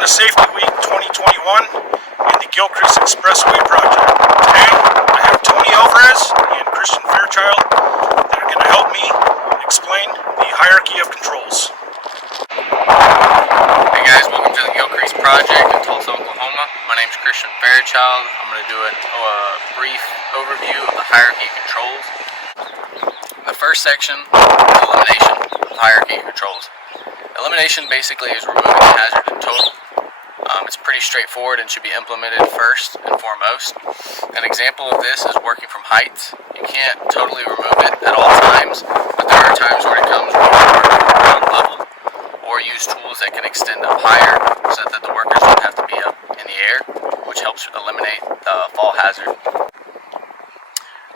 Welcome to Safety Week 2021 and the Gilcrease Expressway project. Today I have Tony Alvarez and Christian Fairchild that are going to help me explain the hierarchy of controls. Hey guys, welcome to the Gilcrease project in Tulsa, Oklahoma. My name is Christian Fairchild. I'm going to do a brief overview of the hierarchy of controls. The first section is elimination of the hierarchy of controls. Elimination basically is removing the hazard in total. It's pretty straightforward and should be implemented first and foremost. An example of this is working from heights. You can't totally remove it at all times, but there are times where it comes when you work at the ground level, or use tools that can extend up higher so that the workers don't have to be up in the air, which helps eliminate the fall hazard.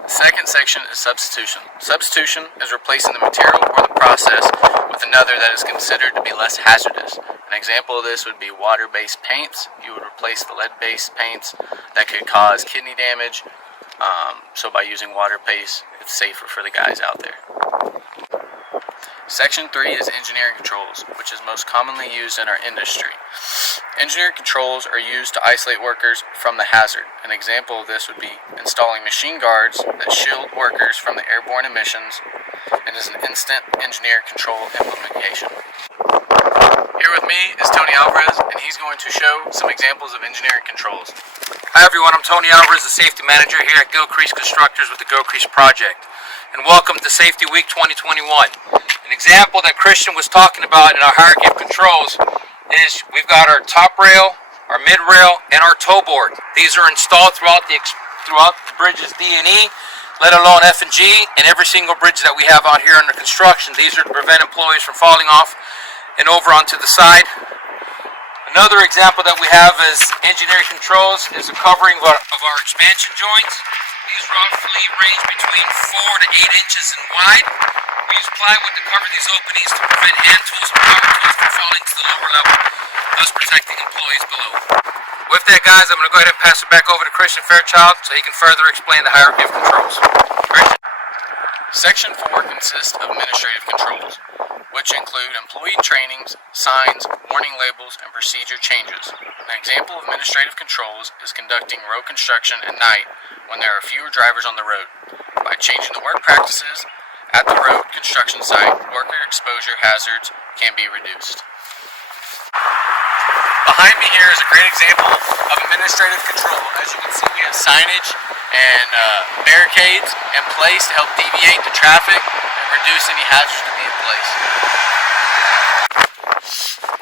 The second section is substitution. Substitution is replacing the material or the process with another that is considered to be less hazardous. An example of this would be water-based paints. You would replace the lead-based paints that could cause kidney damage. So by using water-based, it's safer for the guys out there. Section 3 is engineering controls, which is most commonly used in our industry. Engineering controls are used to isolate workers from the hazard. An example of this would be installing machine guards that shield workers from the airborne emissions and is an instant engineer control implementation. Here with me is Tony Alvarez, and he's going to show some examples of engineering controls. Hi everyone, I'm Tony Alvarez, the safety manager here at Gilcrease Constructors with the Gilcrease project. And welcome to Safety Week 2021. An example that Christian was talking about in our hierarchy of controls is we've got our top rail, our mid rail, and our toe board. These are installed throughout the bridges D and E, let alone F and G, and every single bridge that we have out here under construction. These are to prevent employees from falling off and over onto the side. Another example that we have as engineering controls is the covering of our expansion joints. These roughly range between 4 to 8 inches in wide. We use plywood to cover these openings to prevent hand tools and power tools from falling to the lower level, thus protecting employees below. With that, guys, I'm going to go ahead and pass it back over to Christian Fairchild so he can further explain the hierarchy of controls. Christian. Section 4 consists of administrative controls, which include employee trainings, signs, warning labels, and procedure changes. An example of administrative controls is conducting road construction at night when there are fewer drivers on the road. By changing the work practices at the road construction site, worker exposure hazards can be reduced. Behind me here is a great example of administrative control. As you can see, we have signage and barricades in place to help deviate the traffic and reduce any hazards to be in place.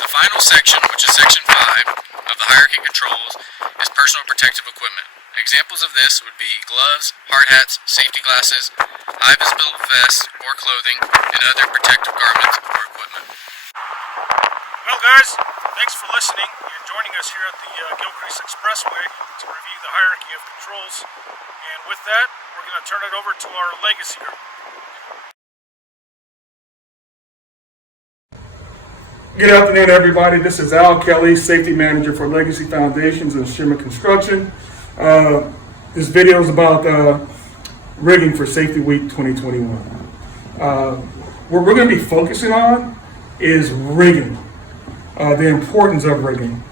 The final section, which is section 5 of the hierarchy controls, is personal protective equipment. Examples of this would be gloves, hard hats, safety glasses, high visibility vests or clothing, and other protective garments or equipment. Well guys, thanks for listening and joining us here at the Gilcrease Expressway to review the hierarchy of controls. And with that, we're going to turn it over to our legacy group. Good afternoon, everybody. This is Al Kelly, Safety Manager for Legacy Foundations and Shimmick Construction. This video is about rigging for Safety Week 2021. What we're going to be focusing on is rigging, the importance of rigging.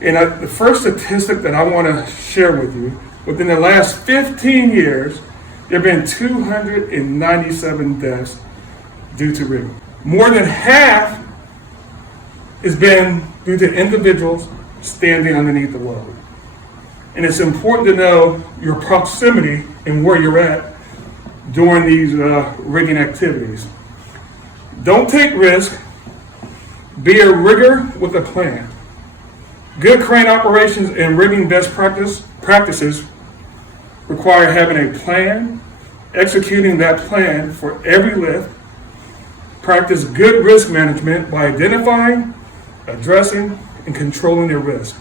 And the first statistic that I want to share with you, within the last 15 years, there have been 297 deaths due to rigging. More than half has been due to individuals standing underneath the load. And it's important to know your proximity and where you're at during these rigging activities. Don't take risks. Be a rigger with a plan. Good crane operations and rigging best practices require having a plan, executing that plan for every lift. Practice good risk management by identifying, addressing, and controlling the risk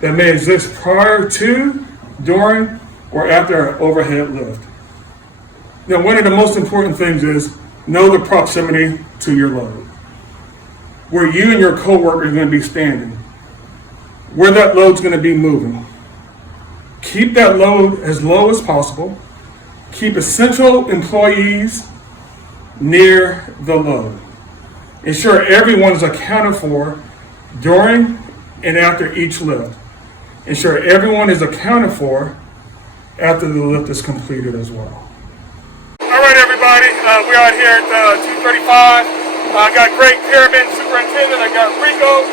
that may exist prior to, during, or after an overhead lift. Now, one of the most important things is know the proximity to your load, where you and your coworker are going to be standing, where that load's going to be moving. Keep that load as low as possible. Keep essential employees near the load. Ensure everyone is accounted for during and after each lift. Ensure everyone is accounted for after the lift is completed as well. All right, everybody, we're out here at 235. I got Greg Pyramid, Superintendent. I got Rico,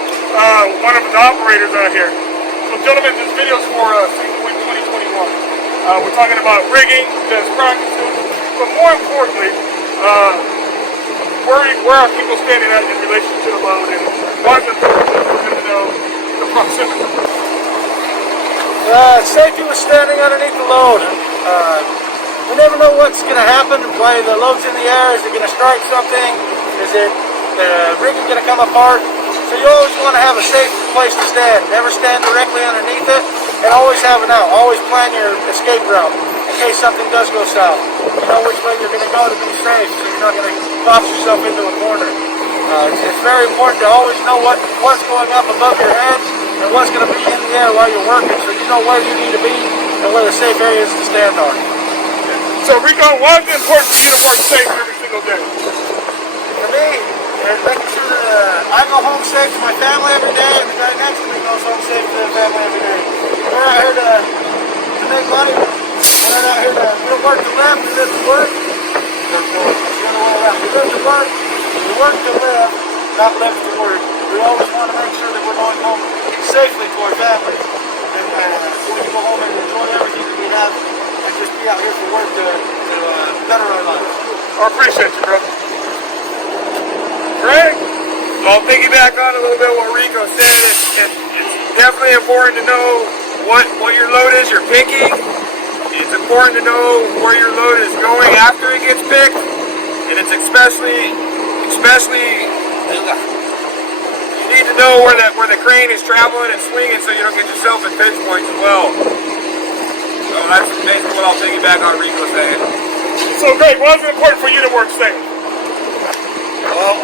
one of the operators out here. So, gentlemen, this video is for Safety Week 2021. We're talking about rigging, best practices, but more importantly, where are people standing at in relation to the load, and why is it important for them to know the proximity? Safety was standing underneath the load. We never know what's going to happen while the load's in the air. Is it going to strike something? Is it the rigging going to come apart? So you always want to have a safe place to stand. Never stand directly underneath it, and always have an out. Always plan your escape route in case something does go south. You know which way you're going to go to be safe, so you're not going to box yourself into a corner. It's very important to always know what's going up above your head and what's going to be in the air while you're working, so you know where you need to be and where the safe areas to stand are. So, Rico, why is it important for you to work safe every single day? For me, making sure that I go home safe to my family every day, and the guy next to me goes home safe to their family every day. We're out here to make money. We're not out here to work to live, we live to work. It's the other way around. We live to work, we work to live, not live to work. We always want to make sure that we're going home safely to our family. And so we can go home and enjoy everything that we have and just be out here for work to better our lives. I appreciate you, brother. Greg? I'll piggyback on a little bit what Rico said. It's definitely important to know what your load is you're picking. It's important to know where your load is going after it gets picked. And it's especially you need to know where the crane is traveling and swinging so you don't get yourself in pinch points as well. So that's basically what I'll piggyback on Rico saying. So, Greg, why is it important for you to work safe? Well,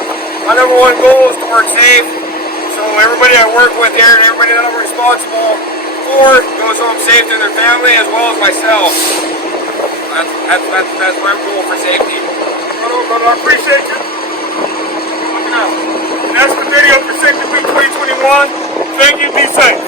my number one goal is to work safe, so everybody I work with here and everybody that I'm responsible for goes home safe to their family as well as myself. That's my goal for safety. Brother, I appreciate you. Looking out. And that's the video for Safety Week 2021. Thank you. Be safe.